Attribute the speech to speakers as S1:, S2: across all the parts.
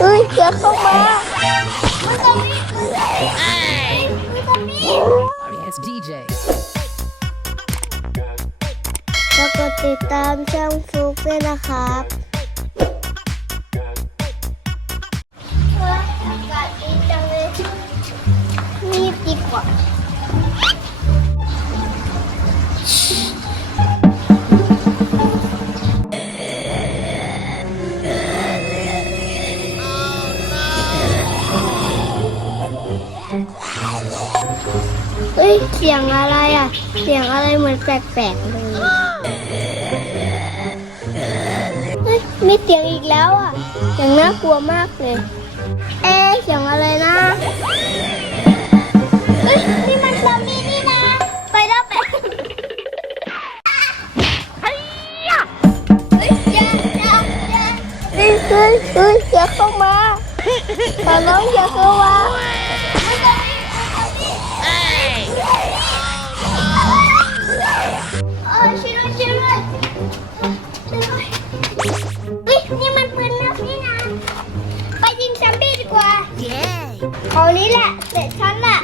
S1: อย่าเข้ามา
S2: Yes, DJ.
S1: แล้วกดติดตามช่องฟลุกด้วยนะครับ เฮ้ย เสียงอะไรอะ เสียงอะไรเหมือนแปลกๆเลยเฮ้ย มีเสียงอีกแล้วอะ เสียงน่ากลัวมากเลย เอ๊ะเสียงอะไรนะเฮ้ยนี่มันซอมบี้นี่นะไปแล้วไปเฮ้ยอย่าอย่าอย่าเฮ้ยเฮ้ยเฮ้ยอย่าเข้ามาขอร้องอย่าเข้ามา เฮ้ยนี่มันปืนนักนี่นะไปยิงซอมบี้ดีกว่า เย้คราวนี้แหละเสร็จฉันละ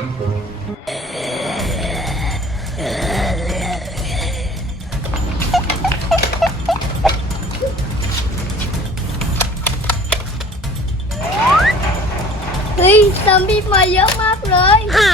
S1: เฮ้ยซอมบี้มาเยอะมากเลยฮะ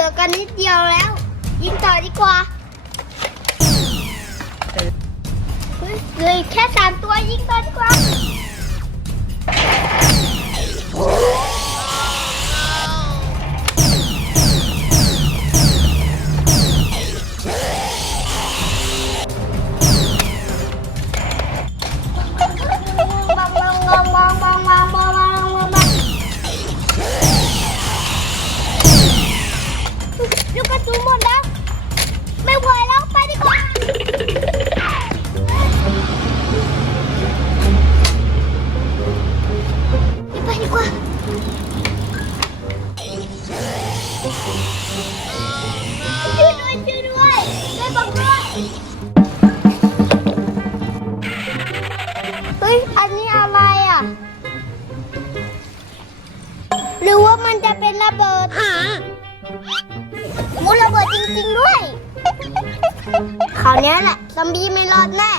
S1: ลือกันนิดเดียวแล้ว ยิงต่อดีกว่าเฮ้ยเหลือแค่สามตัวยิงต่อดีกว่า เฮ้ย อันนี้อะไรอะ หรือว่ามันจะเป็นระเบิดมูระเบิดจริงๆด้วย คราวนี้แหละ ซอมบี้ไม่รอดแน่